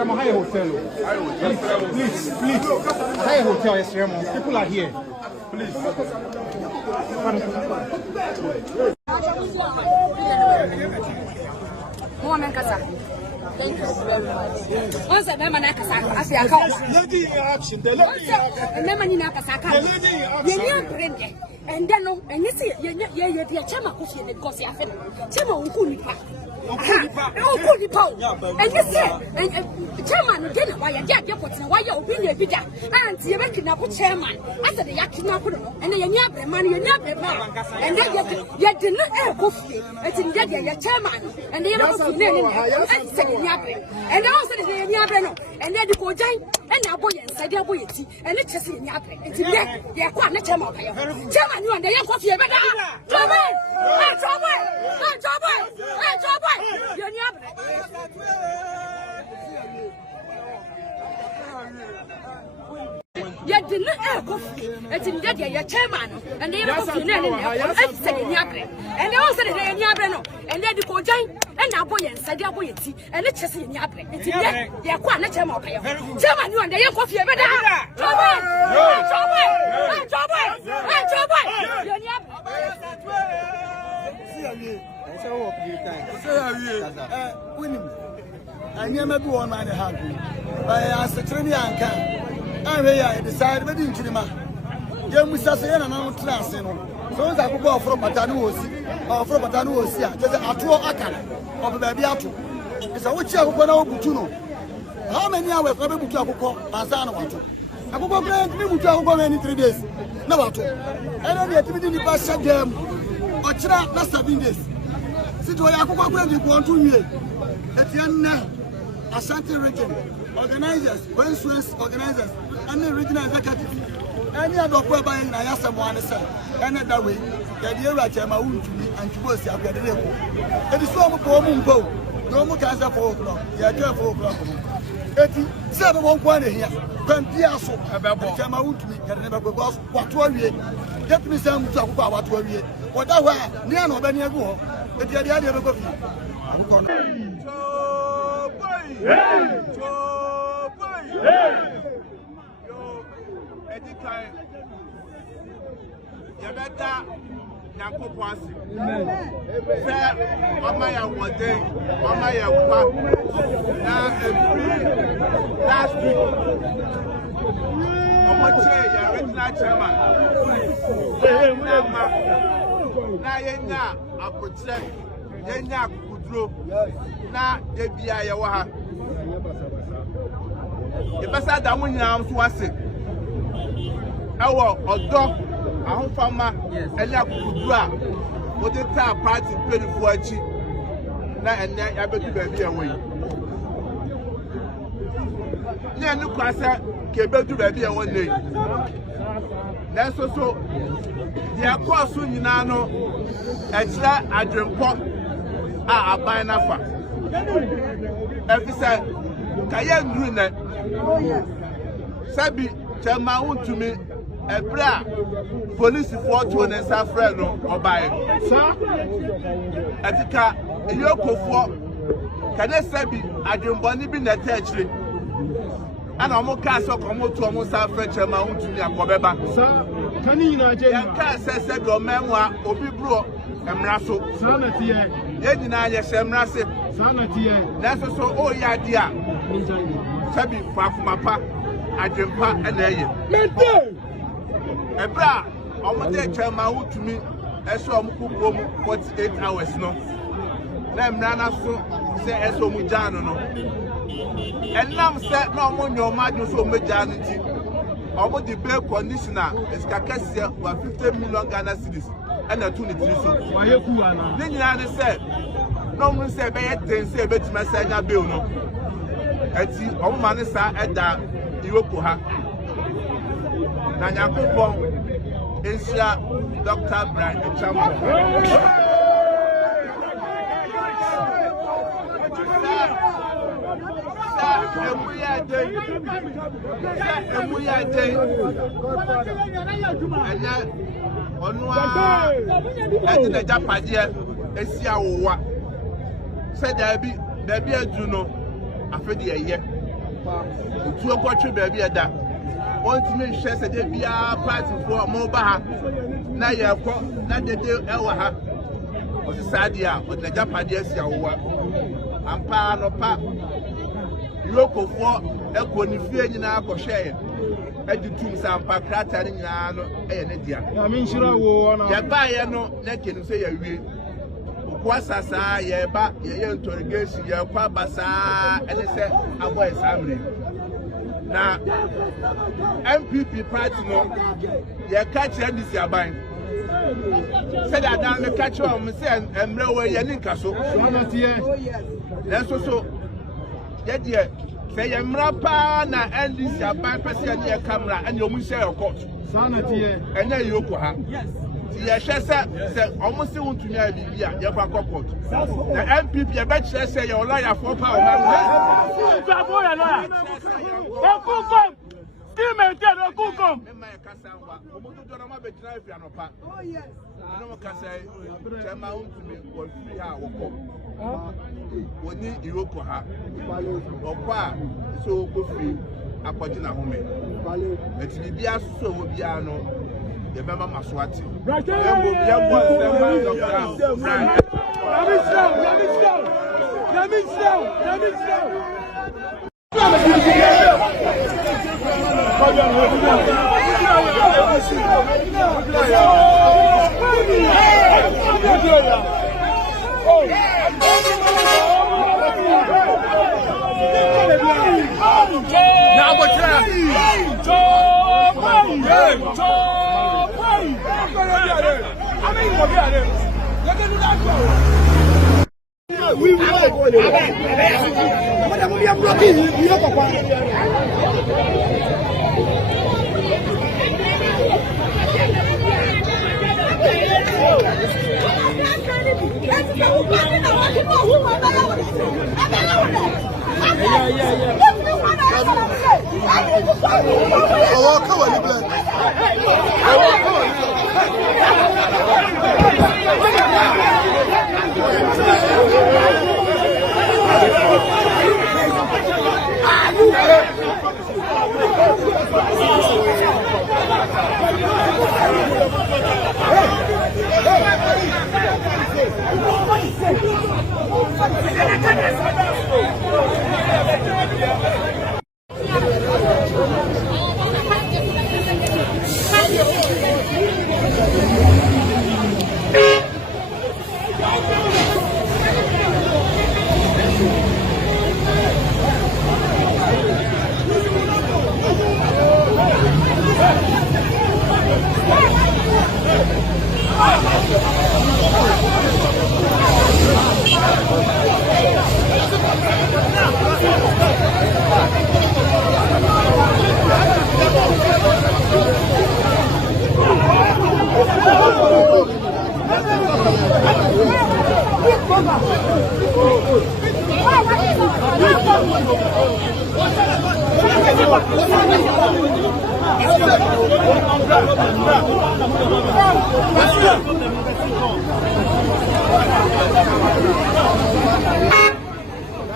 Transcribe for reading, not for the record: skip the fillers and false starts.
Esremo, high hotel. Please. High hotel, Esremo. People are here. Please. Thank you very much. Once a man, I can lady in action, the lady in action. And then, and you see, you're Chama Kushi, because you're Chama Ukunipa. And you say, Chairman, again, why you get your putting why you're being a bigger, and you're making up with Chairman. I said, the Yakinapuno, and then you never money, you never and then you did not air coffee, it's in Daddy, your Chairman, and they have and also the Yabeno, and then you go join, and now boy inside your boy, and it's just in Yape, it's in there, they're quite a Chairman, Chairman, you and the young coffee, you did not air coffee. It's in Daddy, your Chairman, and they have and also the Yabeno, and then you go join, and now boy inside your boy, and it's just in Yape, it's in there, they're quite a Chairman, Chairman, you and the young coffee, I never go on my happy. I asked the Str0ke. I'm here, I decided, but didn't you, man? Young Mr. Sayana, I'm classing. So I could go from Patanuos or from Patanuos, just afutuo akana or baby atu. It's a witch of Ghana. How many hours have we got to call Azana? I could go grant me with you any 3 days. No, I don't get to be in the past game or China, not 7 days. Since I could go grant you 1 year. At the end, Ashanti region organizers, West organizers, and the regional executive. Any other point by someone and that way, the dear Rachel and Chubosi are the level. It is so much more Mumbo, no more cancer 4 o'clock, yeah, 4 o'clock. 7 here, Piasso, about Chamautumi, and never goes what 12 years. Get me some talk about what 12 years. Whatever, Niano Beniago, the idea of a coffee. Yabeta Nakopasi. Fair, Mama Yawade, Mama Yawa. Last week, Omoche, your regional chairman. Now, Yena, Apuutoo, Yena Kudro, now, Yebia Yawa. The best that I was it. Our dog. Ahun fama ele akukudua o de ta party pedifu achi na enne ya bedu ba bia won ni enu kwase ke bedu ba bia won nei na so dia kosu nyina no ekira adwempo a aban nafa efise kaye nduru na sabi Chairman Wontumi Ebra police for to and Safra no or by Atika Yoko can I say be Adjumbani be net actually and I'm more castle come to almost Safra Chairman Wontumi Akobeba. Can you know Janka says your memoir Obi Bro and Rasso Sanity Yedina Yeshamrase Sanity that's also oh yeah dear Sabi Fakumapa Adjumpa and Aye. Ebra, I'm the Chairman Wontumi, I saw 48 hours no. Let me say, as so Mujano no. And now, set no more your madness so majority. Almost the bail conditioner is Kakassia for 50 million Ghana cedis and a 23. Then you understand, no one said, they say, bet my sanya bill no. And see, all manisa at that. Yokoha Nanyakupong Asia Dr. Brian Echampo. Ghpage Utuo kwatwe baabi ada. Ontime hwe se de bia party for mo ba ha. Na ye kɔ na dede ɛwɔ ha. Osi sadia, o na Ghpage asia awuah. Ampa no pa. Yokofo Ekuonifie nyina akɔhwɛ. Editum sampa krata ni nyina no ɛyɛ ne dia. Ya min shira wo na. Ya ba ye no na kenu se ya wie. Kwasasa ye ba ye interrogation ye kwa basa ene se abo examine. Na MPP party no ye catch NDC aban. Said that down the catch on me say emre we ye ninka so. Na so ye de say ye mra pa na NDC aban pese ye camera and you mun share your court. Sana tie. Ene yoko ha. Yes, say almost want to near Bibia, you have a court. The MPP, I bet you say your lawyer for power. The member Maswati. Let me